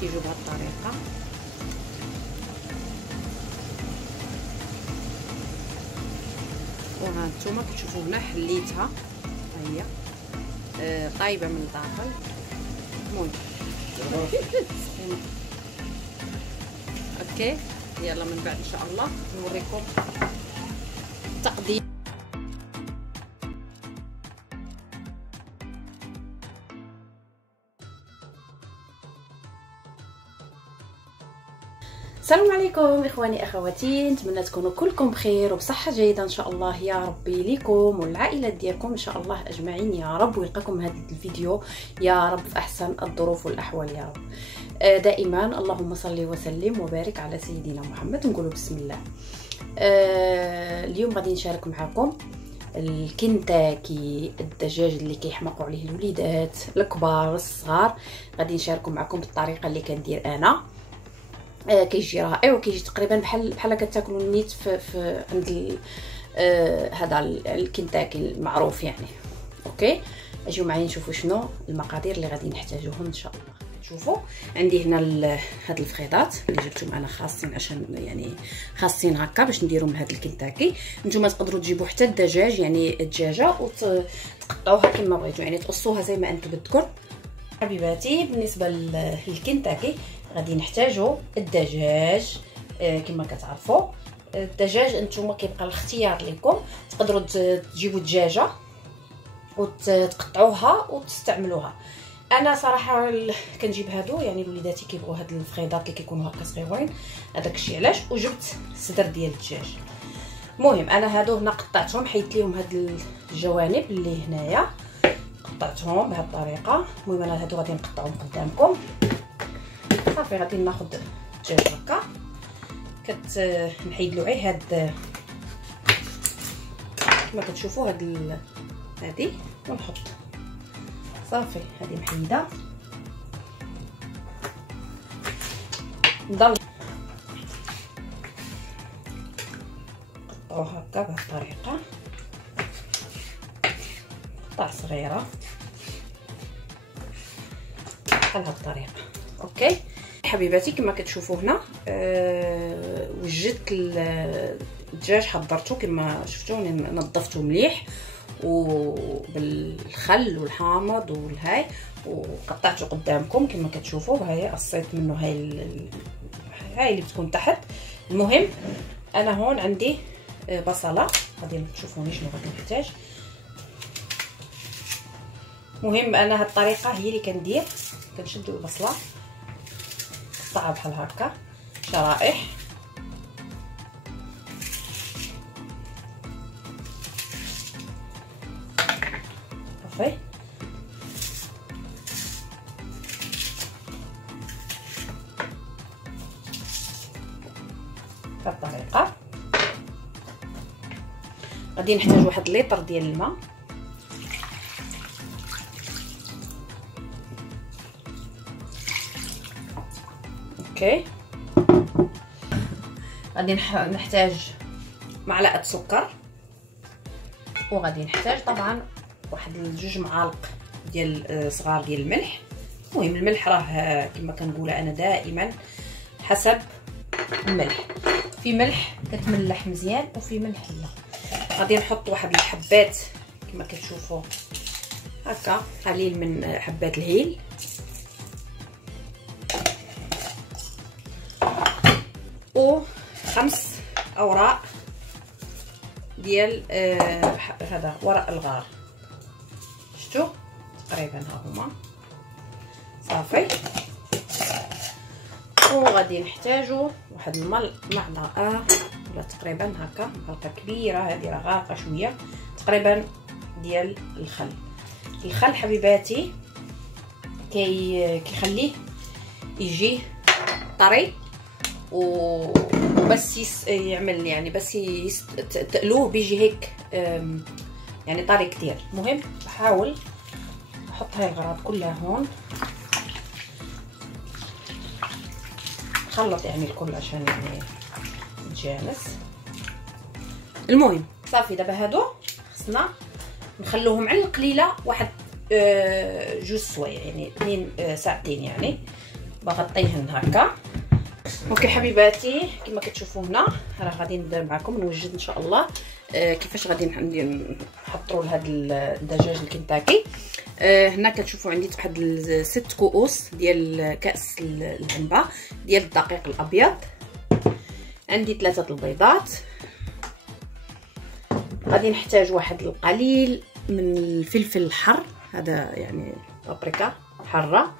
تيجوا بهذه الطريقه. وها نتوما كتشوفوا هنا حليتها، ها هي طايبه من الداخل. المهم اوكي، يلا من بعد ان شاء الله نوريكم التقديم. السلام عليكم اخواني اخواتي، نتمنى تكونوا كلكم بخير وبصحه جيده ان شاء الله يا ربي، ليكم والعائلات ديالكم ان شاء الله اجمعين يا رب، ويلقاكم هذا الفيديو يا رب في احسن الظروف والاحوال يا رب. دائما اللهم صل وسلم وبارك على سيدنا محمد. نقولوا بسم الله. اليوم غادي نشارك معكم الكنتاكي، الدجاج اللي كيحمقوا عليه الوليدات الكبار الصغار. غادي نشارككم معكم بالطريقه اللي كندير انا. كيجي رائع وكيجي تقريبا بحال كتاكلوا النيت في عند هذا الكنتاكي المعروف يعني. اوكي، اجيو معايا نشوفوا شنو المقادير اللي غادي نحتاجوهم ان شاء الله. شوفوا عندي هنا هاد الفخيضات اللي جبتهم انا خاصين، عشان يعني خاصين هكا باش نديرهم لهاد الكنتاكي. نتوما تقدروا تجيبوا حتى الدجاج يعني الدجاجه وتقطعوها كما بغيتوا، يعني تقصوها زي ما انتم بدكم. حبيباتي بالنسبه للكنتاكي غادي نحتاجوا الدجاج كما كتعرفوا. الدجاج انتم كيبقى الاختيار لكم، تقدروا تجيبوا دجاجه وتقطعوها وتستعملوها. انا صراحه كنجيب هادو، يعني وليداتي كيبغوا هاد الفخيضات اللي كيكونوا هكا صغيورين، هذاك الشيء علاش. وجبت الصدر ديال الدجاج. المهم انا هادو هنا قطعتهم، حيدت ليهم هاد الجوانب اللي هنايا، قطعتهم بهذه الطريقه. المهم انا هادو غادي نقطعهم قدامكم. صافي غادي ناخذ الدجاج هكا، نحيد له غير هاد كما كتشوفوا هادي ونحط. صافي هادي محيده، نضل نقطعو هكا بهذه الطريقه، قطع صغيره بحال هذه الطريقه. اوكي حبيباتي، كما كتشوفوا هنا وجدت الدجاج، حضرته كما شفتوا، نظفته مليح وبالخل والحامض والهاي، وقطعته قدامكم كما كتشوفوا. هاي قصيت منه هاي اللي بتكون تحت. المهم انا هون عندي بصله، غادي تشوفوني شنو غادي نحتاج. المهم انا هاد الطريقه هي اللي كندير، كنشد البصله نقطعها بحال هكا شرائح. صافي بهذه الطريقه. غادي نحتاج واحد لتر ديال الماء. اوكي، غادي نحتاج معلقه سكر، وغادي نحتاج طبعا واحد 2 معالق ديال صغار ديال الملح. المهم الملح راه كما كنقول انا دائما حسب الملح، في ملح كتملح مزيان وفي ملح لا. غادي نحط واحد الحبات كما كتشوفوا هكا، قليل من حبات الهيل، و 5 اوراق ديال هذا ورق الغار. شفتوا تقريبا ها هما. صافي، وغادي نحتاجوا واحد المعلقه ولا تقريبا هكا، معلقه كبيره هذه راه غارقه شويه تقريبا ديال الخل. الخل حبيباتي كيخليه يجي طري، وبس يعمل يعني بس تقلوه بيجي هيك يعني طري كتير. المهم بحاول احط هاي الغراض كلها هون، خلط يعني الكل عشان يعني يتجانس. المهم صافي دابا هادو خصنا نخلوهم على القليله واحد 2 سوايع، يعني 2 ساعتين يعني. بغطيهن هكا. اوكي حبيباتي، كما كتشوفوا هنا راه غادي ندير معكم نوجد ان شاء الله كيفاش غادي نحضروا لهاد الدجاج الكنتاكي. هنا كتشوفوا عندي واحد 6 كؤوس ديال كاس العنبه ديال الدقيق الابيض، عندي 3 البيضات، غادي نحتاج واحد القليل من الفلفل الحر، هذا يعني بابريكا حاره،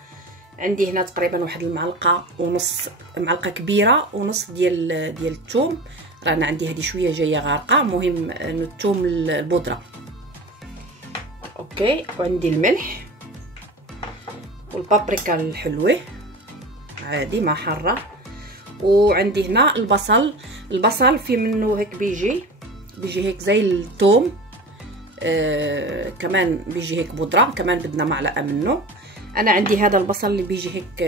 عندي هنا تقريبا واحد المعلقه ونص، معلقه كبيره ونص ديال الثوم، راه انا عندي هذه شويه جايه غارقه، مهم الثوم البودره. اوكي، وعندي الملح والبابريكا الحلوه عادي ما حاره، وعندي هنا البصل في منه هيك بيجي هيك زي الثوم، كمان بيجي هيك بودره، كمان بدنا معلقه منه. انا عندي هذا البصل اللي بيجي هيك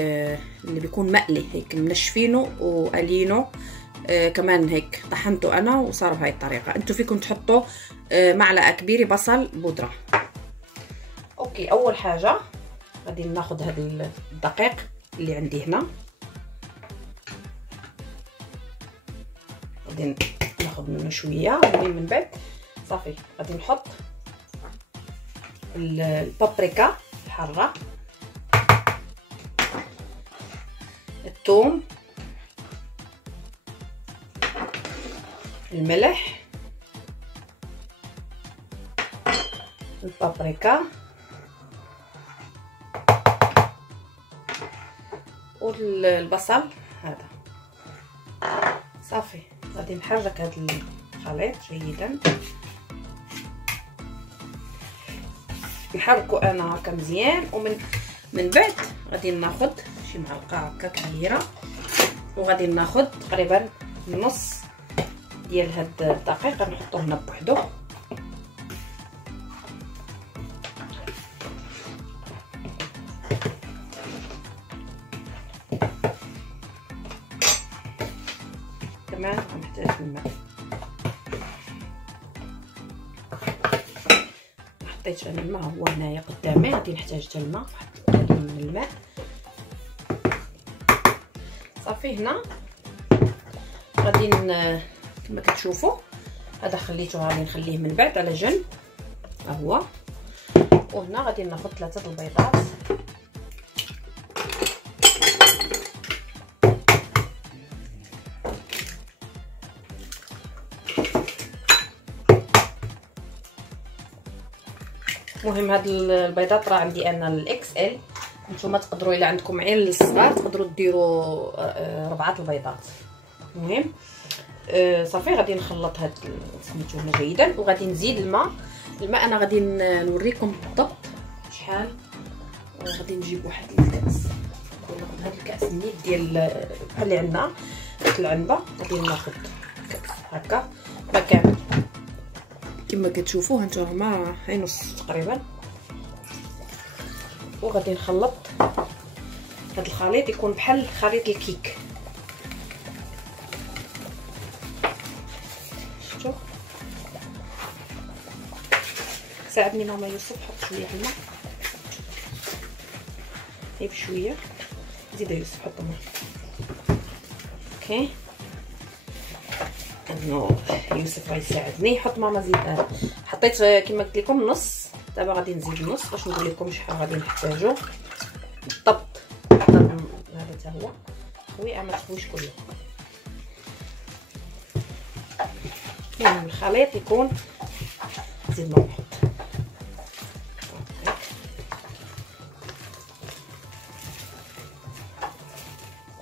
اللي بيكون مقلي هيك منشفينه وقالينه، كمان هيك طحنته انا وصار بهاي الطريقه. انتم فيكم تحطوا معلقه كبيره بصل بودره. اوكي، اول حاجه غادي ناخذ هذا الدقيق اللي عندي هنا، غادي ناخذ منه شويه، من بعد صافي غادي نحط البابريكا الحاره، الثوم، الملح، البابريكا والبصل هذا. صافي غادي نحرك هذا الخليط جيدا، نحركو انا هكا مزيان، ومن بعد غادي ناخذ شي معلقه هكا كبيره، وغادي ناخذ تقريبا نص ديال هاد الدقيق غنحطوه هنا بوحدو، كمان غنحتاج الماء، حطيت انا الماء هو هنايا قدامي، غادي نحتاج حتى الماء، واحد القليل من الماء. صافي هنا غادي كما كتشوفوا هذا خليته، غادي نخليه من بعد على جنب ها هو. وهنا غادي ناخذ 3 البيضات، مهم هاد البيضات راه عندي انا الاكس ال، نتوما تقدروا الا عندكم عيال الصغار تقدروا ديروا 4 البيضات. المهم صافي غادي نخلط هاد سميتو هنا جيدا، وغادي نزيد الماء انا غادي نوريكم بالضبط شحال. غادي نجيب واحد الكاس، ناخذ هاد الكاس النيت ديال بحال اللي عندنا العنبه، غادي ناخذ كاس هكا ما كامل كما كتشوفوا هانتوما، هاي نص تقريبا. وغادي نخلط هاد الخليط يكون بحال خليط الكيك، شفتوا؟ ساعدني ماما يوسف، حط شويه الماء، غير بشويه، زيد يوسف حط الماء. اوكي، انه يوسف غيساعدني، حط ماما زيد. حطيت كما قلت لكم نص، دابا غادي نزيد نص باش نقول لكم شحال غادي نحتاجو بالضبط. هذا حتى هو خوي، ما تخويش كله، المهم الخليط يكون زيد ما نحط.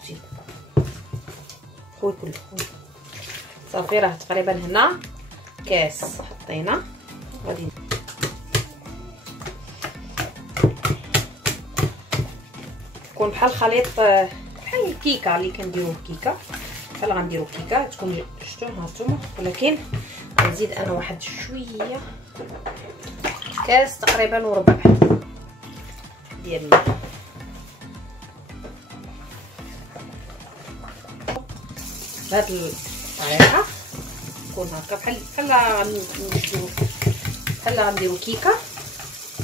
زيد خوي كله. صافي راه تقريبا هنا كاس حطينا، غادي يكون بحال خليط بحال الكيكه اللي كنديروا كيكه، بحال غنديروا كيكه تكون، شفتوا هانتوما، ولكن غنزيد انا واحد شويه، كاس تقريبا وربع ديال الماء. بهاد الطريقه تكون هكا بحال غنديروا كيكه،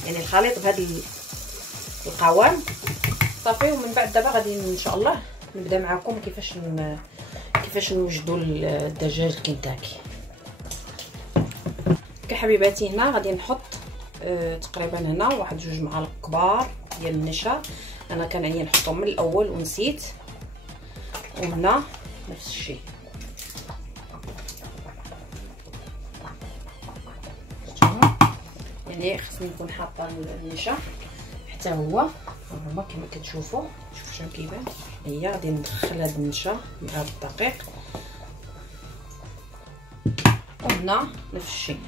يعني الخليط بهذا القوام صافي. ومن بعد دابا غادي ان شاء الله نبدا معكم كيفاش نوجدوا الدجاج الكنتاكي. كحبيباتي هنا غادي نحط تقريبا هنا واحد 2 معالق كبار ديال النشا. انا كان عندي نحطهم من الاول ونسيت. وهنا نفس الشيء. يعني خصني نكون حاطه النشا حتى هو هما كما كتشوفوا. شوفوا شحال كيبان. هي غادي ندخل هذا النشا مع هذا الدقيق. وهنا نفس الشيء.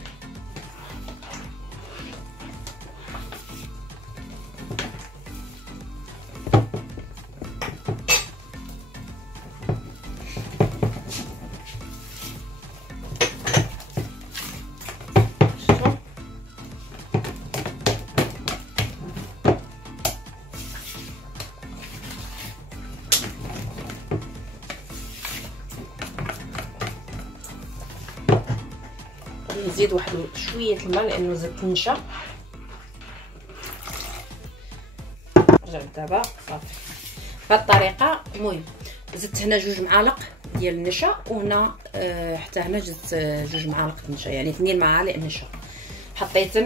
نزيد واحد شويه الماء لانه زدت النشا. رجعت دابا صافي بهذه الطريقه. المهم زدت هنا 2 معالق ديال النشا. وهنا حتى هنا زدت 2 معالق النشا، يعني 2 معالق نشا. حطيت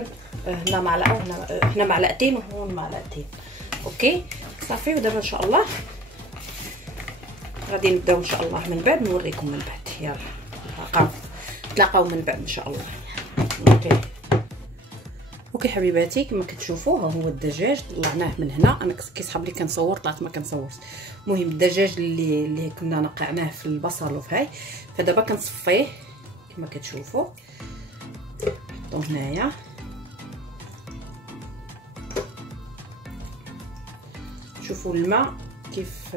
هنا معلقه وهنا هنا معلقتين وهون معلقتين. اوكي صافي. ودابا ان شاء الله غادي نبداو ان شاء الله من بعد نوريكم من بعد. يلا نتلاقاو من بعد ان شاء الله. اوكي حبيباتي كما كتشوفوا ها هو الدجاج طلعناه من هنا. انا كيصحاب لي كنصور طلعت ما كنصورش. المهم الدجاج اللي كنا نقعناه في البصل وفي هاي. فدابا كنصفيه كما كتشوفوا. نحطو هنايا. شوفوا الماء كيف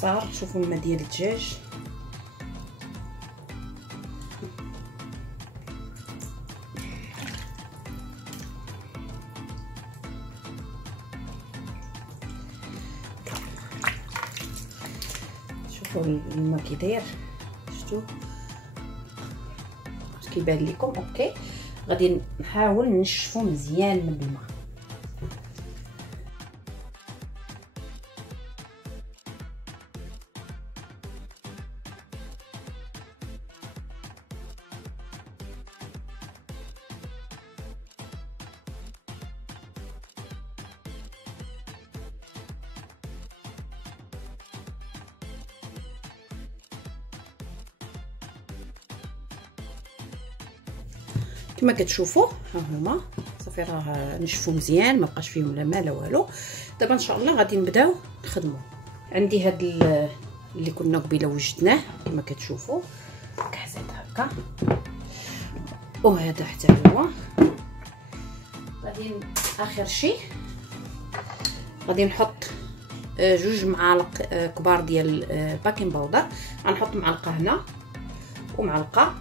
صار. شوفوا الماء ديال الدجاج. شوفوا الماء كي داير. شفتوا كيبان لكم. اوكي غادي نحاول نشفو مزيان من الماء. كما كتشوفوا ها هما صافي راه نشفوا مزيان ما بقاش فيهم لا ماء لا والو. دابا ان شاء الله غادي نبداو نخدموا. عندي هاد اللي كنا قبيله وجدناه كما كتشوفوا كحزات هكا. وهذا حتى هو. غادي اخر شيء غادي نحط 2 معالق كبار ديال باكين باودر. غنحط معلقه هنا ومعلقه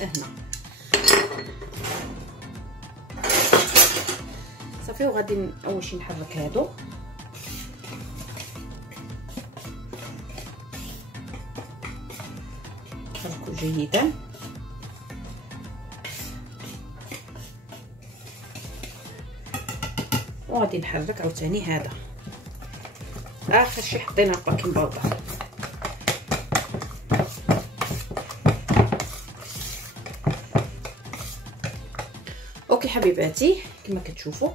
هنا صافي. وغادي اول شي نحرك هادو. نحركو جيدا. وغادي نحرك عاوتاني هذا. اخر شي حطينا الباكين باودر. اوكي حبيباتي كما كتشوفوا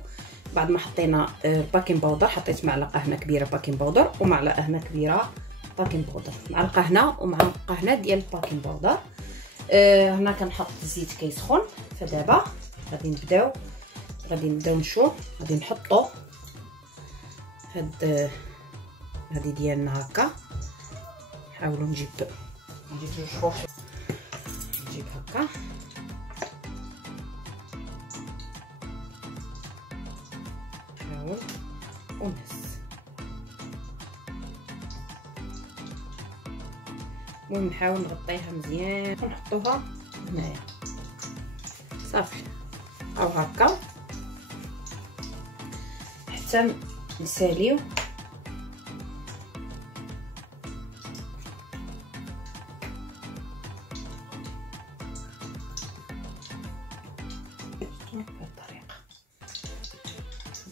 بعد ما حطينا الباكين باودر حطيت معلقه هنا كبيره باكين باودر ومعلقه هنا كبيره باكين باودر. معلقه هنا ومعلقه هنا ديال الباكين باودر. هنا كنحط الزيت كيسخن. فدابا غادي نبداو نشوف. غادي نحطو هادي ديالنا هكا. نحاولوا نجيب جوج نجيب هكا. نحاول ونهز. المهم نحاول نغطيها مزيان ونحطوها هنايا صافي او هكا حتى نساليو.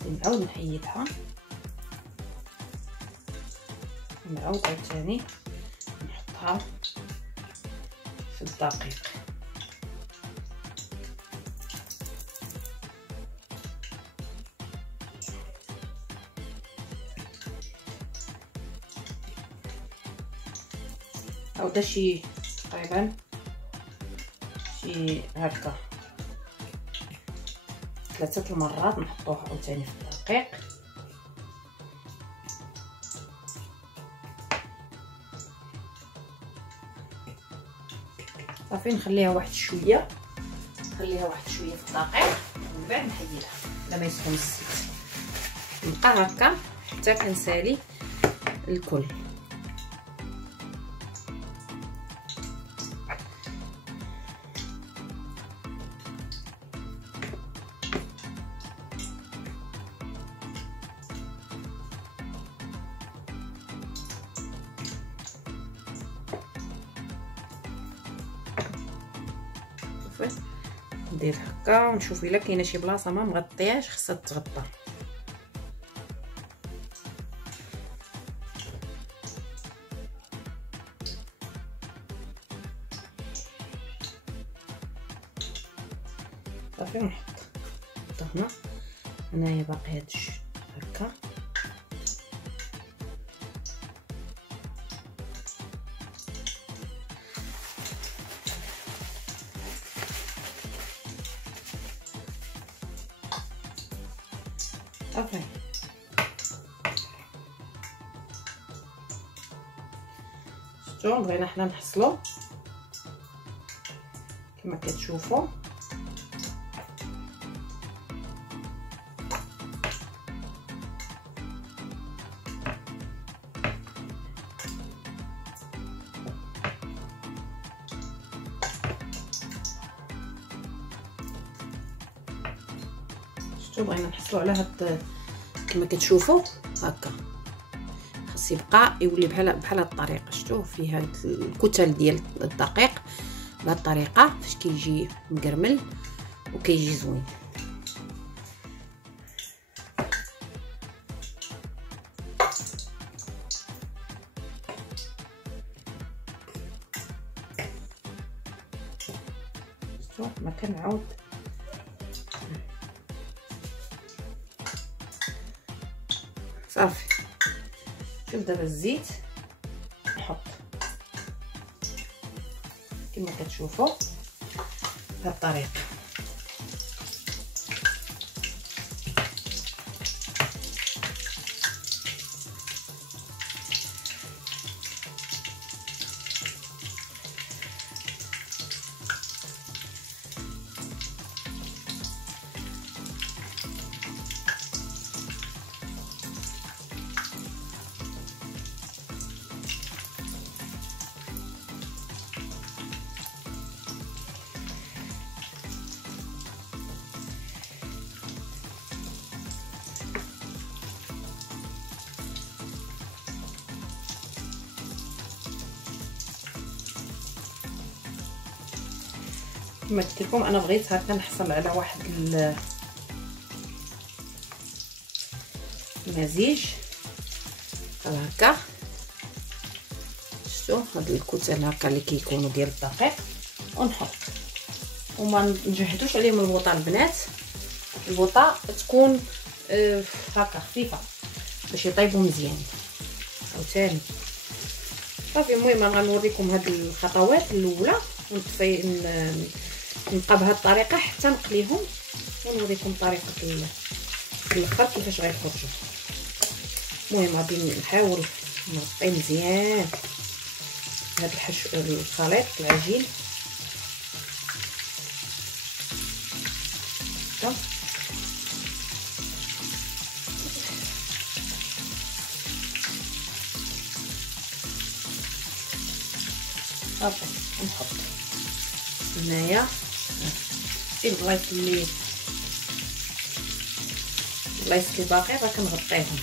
نعاود نحيدها، نعاود عاوتاني نحطها في الدقيق. عاود شي تقريبا شي هكا 3 المرات نحطوه عاوتاني في الدقيق. صافي نخليها واحد شويه، نخليها واحد شويه في الدقيق ومن بعد نحيدها لا ما يسخن الزيت. نبقى هكا حتى كنسالي الكل. ندير هكا ونشوف الا كاينه شي بلاصه ما مغطياش خصها تغطى. صافي نحط هنا. هنايا باقي هاد هكا صافي. شفتوا بغينا حنا نحصلو كما كتشوفوا. بغينا نحصلوا على هاد كما كتشوفوا هكا. خاص يبقى يولي بحال هاد الطريقه. شفتوا فيه هاد الكتل ديال الدقيق بهاد الطريقه فاش كيجي مقرمل وكيجي زوين. شفتوا ما كنعاود صافي. شوف دابا الزيت نحط كما كتشوفوا بهاد الطريقه. كما قلت لكم انا بغيت هكا نحصل على واحد المزيج بحال هكا. شفتوا هاد الكتل هكا اللي كيكونوا ديال الدقيق ونحط وما نجهدوش عليهم البوطه. البنات البوطه تكون هكا خفيفه باش يطيبوا مزيان عاوتاني. صافي المهم انا غنوريكم هاد الخطوات الاولى ونطفي نبقى بهاد الطريقه حتى نقليهم ونوريكم طريقه الاخر كيفاش غيخرجوا. المهم غادي نحاول نغطي مزيان هاد الخليط العجين. صافي نحط هنايا في البلايص اللي باقي راه كنغطيهم.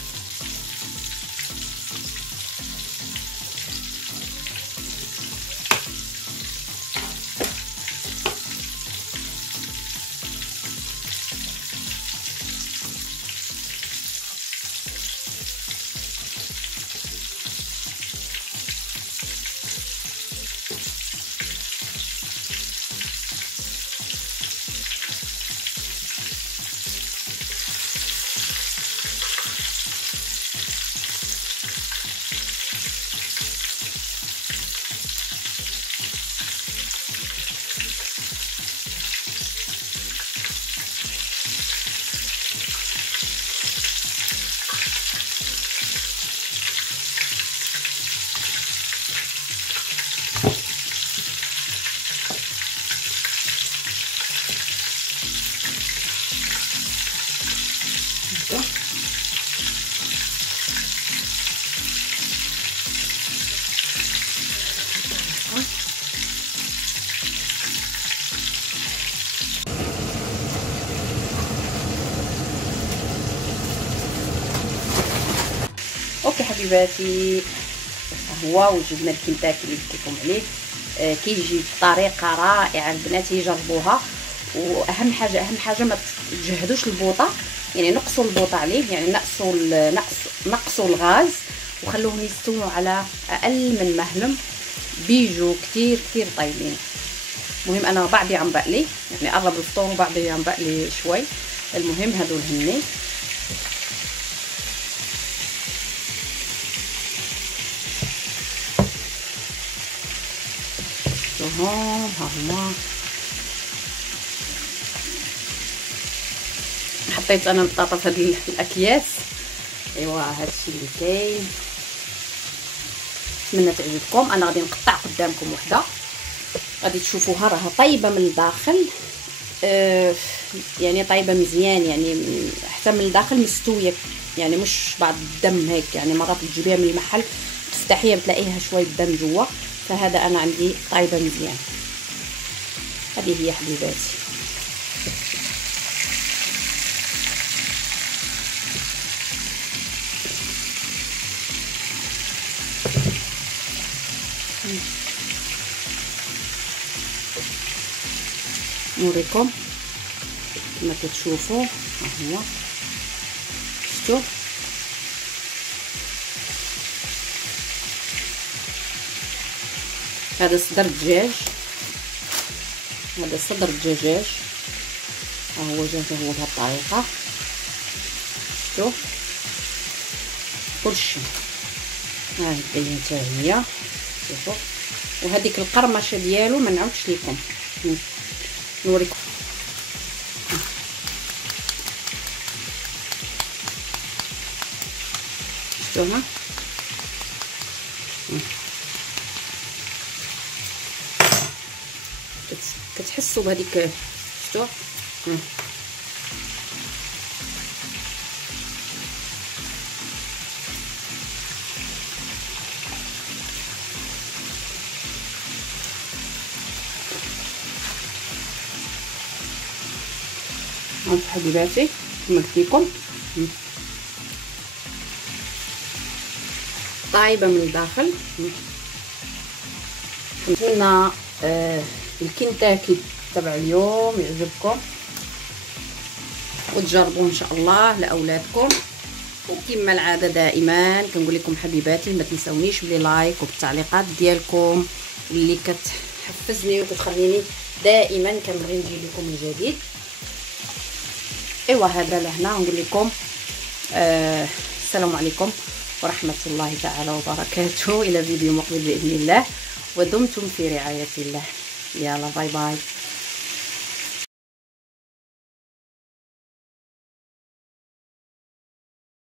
حبيباتي هو وجبنا الكنتاكي اللي قلت لكم عليه. كيجي بطريقه رائعه البنات، يجربوها. واهم حاجه ما تجهدوش البوطه، يعني نقصوا البوطه عليه، يعني نقصوا الغاز وخلوهم يستووا على اقل من مهلم، بيجوا كتير طيبين. المهم انا بعدي عم بقلي، يعني قرب الفطور وبعدي عم بقلي شوي. المهم هذول هني ها هما. حطيت انا البطاطا في هاد الاكياس. ايوا هادشي اللي كاين، نتمنى تعجبكم. انا غادي نقطع قدامكم وحده، غادي تشوفوها راها طيبه من الداخل. يعني طيبه مزيان، يعني حتى من الداخل مستويه، يعني مش بعد الدم هيك. يعني مرات تجيبيها من المحل تفتحيها بتلاقيها شويه دم جوا، فهذا انا عندي طيبه مزيان. هذه هي حبيباتي. نوريكم كما كتشوفوا، ها هو شفتوا. هذا صدر الدجاج، هذا صدر الدجاج، ها هو جاهز هو بهذه الطريقه. شفتوا كلشي. ها هي حتى هي، شوفوا. وهذيك القرمشه ديالو ما نعاودش لكم، نوريكم. شفتوها، كتحسوا بهذيك، شفتوا. حبيباتي كما قلت لكم طايبه من الداخل. نتمنى الكنتاكي تبع اليوم يعجبكم وتجربوه ان شاء الله لاولادكم. وكما العاده دائما كنقول لكم حبيباتي ما تنسونيش باللايك وبالتعليقات ديالكم اللي كتحفزني وكتخليني دائما كنبغي نجيب لكم الجديد. ايوا هذا لهنا نقول لكم السلام عليكم ورحمه الله تعالى وبركاته. الى فيديو مقبل باذن الله، ودمتم في رعايه الله. يلا باي باي.